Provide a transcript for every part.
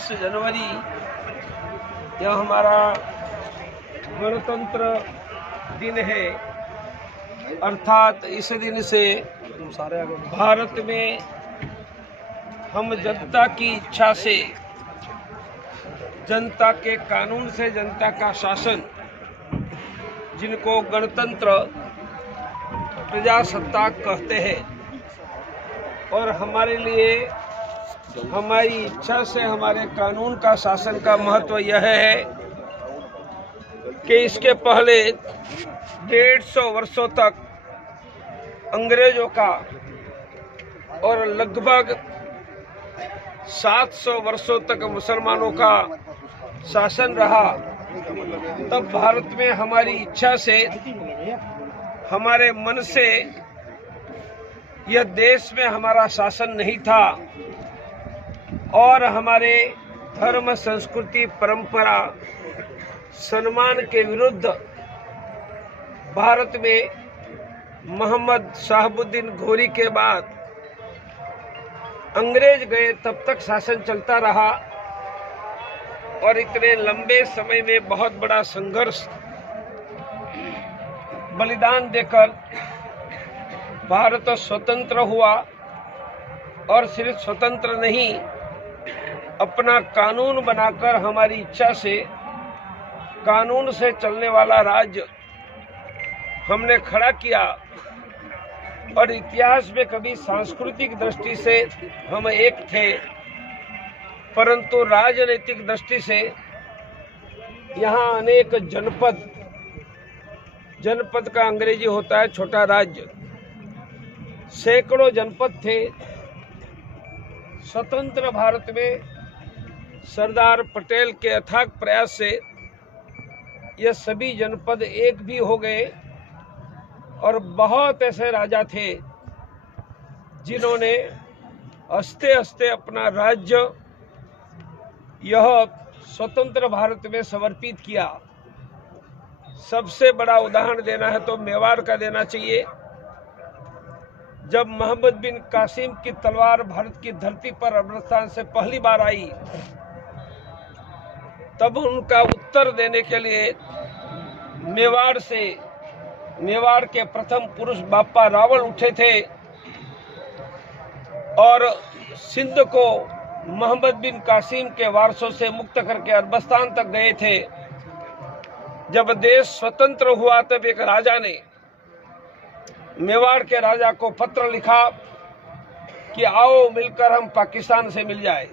22 जनवरी यह हमारा गणतंत्र दिन है। अर्थात इस दिन से भारत में हम जनता की इच्छा से, जनता के कानून से जनता का शासन, जिनको गणतंत्र प्रजासत्ताक कहते हैं, और हमारे लिए हमारी इच्छा से हमारे कानून का शासन का महत्व यह है कि इसके पहले 150 वर्षों तक अंग्रेजों का और लगभग 700 वर्षों तक मुसलमानों का शासन रहा। तब भारत में हमारी इच्छा से, हमारे मन से यह देश में हमारा शासन नहीं था और हमारे धर्म, संस्कृति, परंपरा, सम्मान के विरुद्ध भारत में मोहम्मद शहाबुद्दीन घोरी के बाद अंग्रेज गए तब तक शासन चलता रहा। और इतने लंबे समय में बहुत बड़ा संघर्ष, बलिदान देकर भारत स्वतंत्र हुआ। और सिर्फ स्वतंत्र नहीं, अपना कानून बनाकर हमारी इच्छा से कानून से चलने वाला राज्य हमने खड़ा किया। और इतिहास में कभी सांस्कृतिक दृष्टि से हम एक थे, परंतु राजनीतिक दृष्टि से यहाँ अनेक जनपद का अंग्रेजी होता है छोटा राज्य, सैकड़ों जनपद थे। स्वतंत्र भारत में सरदार पटेल के अथाक प्रयास से ये सभी जनपद एक भी हो गए। और बहुत ऐसे राजा थे जिन्होंने हंसते हंसते अपना राज्य यह स्वतंत्र भारत में समर्पित किया। सबसे बड़ा उदाहरण देना है तो मेवाड़ का देना चाहिए। जब मोहम्मद बिन कासिम की तलवार भारत की धरती पर अफगानिस्तान से पहली बार आई, तब उनका उत्तर देने के लिए मेवाड़ के प्रथम पुरुष बापा रावल उठे थे और सिंध को मोहम्मद बिन कासिम के वारसों से मुक्त करके अफगानिस्तान तक गए थे। जब देश स्वतंत्र हुआ तब एक राजा ने मेवाड़ के राजा को पत्र लिखा कि आओ मिलकर हम पाकिस्तान से मिल जाए।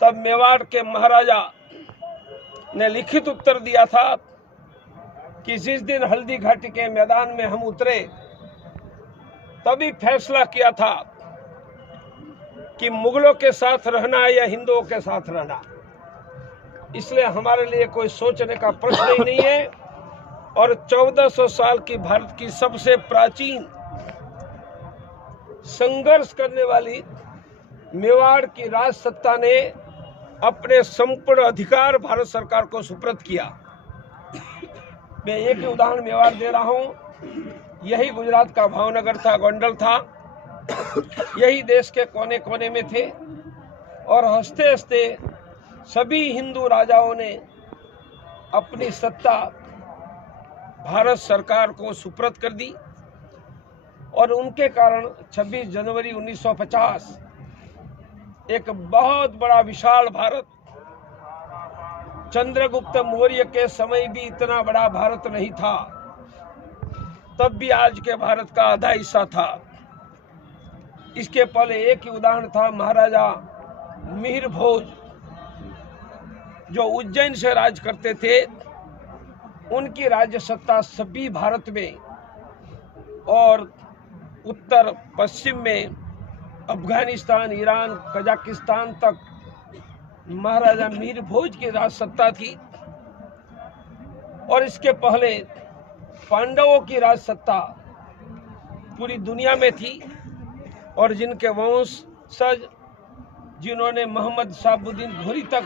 तब मेवाड़ के महाराजा ने लिखित उत्तर दिया था कि जिस दिन हल्दी घाटी के मैदान में हम उतरे, तभी फैसला किया था कि मुगलों के साथ रहना या हिंदुओं के साथ रहना। इसलिए हमारे लिए कोई सोचने का प्रश्न ही नहीं है। और 1400 साल की भारत की सबसे प्राचीन संघर्ष करने वाली मेवाड़ की राज सत्ता ने अपने संपूर्ण अधिकार भारत सरकार को सुपुर्द किया। मैं एक ही उदाहरण मेवाड़ दे रहा हूं। यही गुजरात का भावनगर था, गोंडल था, यही देश के कोने कोने में थे। और हंसते हंसते सभी हिंदू राजाओं ने अपनी सत्ता भारत सरकार को सुपुर्द कर दी। और उनके कारण 26 जनवरी 1950 एक बहुत बड़ा विशाल भारत, चंद्रगुप्त मौर्य के समय भी इतना बड़ा भारत नहीं था, तब भी आज के भारत का आधा हिस्सा था। इसके पहले एक ही उदाहरण था, महाराजा मिहिर भोज जो उज्जैन से राज करते थे। उनकी राज्य सत्ता सभी भारत में और उत्तर पश्चिम में अफगानिस्तान, ईरान, कजाकिस्तान तक महाराजा मिहिर भोज की राज सत्ता थी। और इसके पहले पांडवों की राज सत्ता पूरी दुनिया में थी। और जिनके वंशज, जिन्होंने मोहम्मद शहाबुद्दीन घोरी तक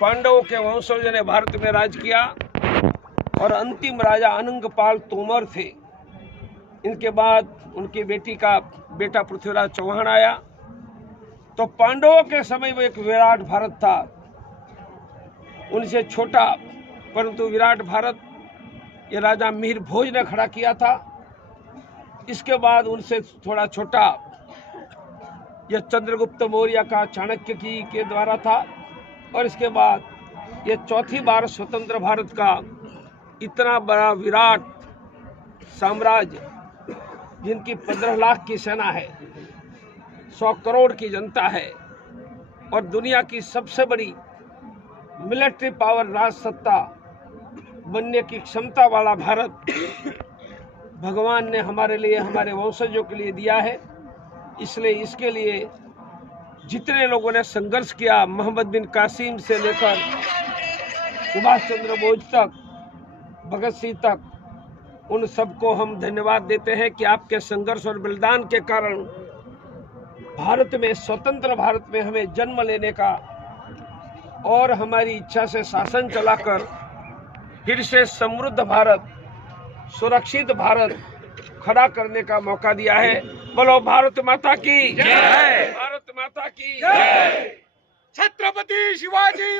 पांडवों के वंशजों ने भारत में राज किया। और अंतिम राजा अनंगपाल तोमर थे। इनके बाद उनकी बेटी का बेटा पृथ्वीराज चौहान आया। तो पांडवों के समय वो एक विराट भारत था, उनसे छोटा परंतु विराट भारत ये राजा मिहिर भोज ने खड़ा किया था। इसके बाद उनसे थोड़ा छोटा यह चंद्रगुप्त मौर्य का चाणक्य की के द्वारा था, और इसके बाद ये चौथी बार स्वतंत्र भारत का इतना बड़ा विराट साम्राज्य, जिनकी 15 लाख की सेना है, 100 करोड़ की जनता है और दुनिया की सबसे बड़ी मिलिट्री पावर राज सत्ता बनने की क्षमता वाला भारत भगवान ने हमारे लिए, हमारे वंशजों के लिए दिया है। इसलिए इसके लिए जितने लोगों ने संघर्ष किया, मोहम्मद बिन कासिम से लेकर सुभाष चंद्र बोस तक, भगत सिंह तक, उन सबको हम धन्यवाद देते हैं कि आपके संघर्ष और बलिदान के कारण भारत में, स्वतंत्र भारत में हमें जन्म लेने का और हमारी इच्छा से शासन चलाकर फिर से समृद्ध भारत, सुरक्षित भारत खड़ा करने का मौका दिया है। बोलो भारत माता की जय, भारत माता की जय, छत्रपति शिवाजी।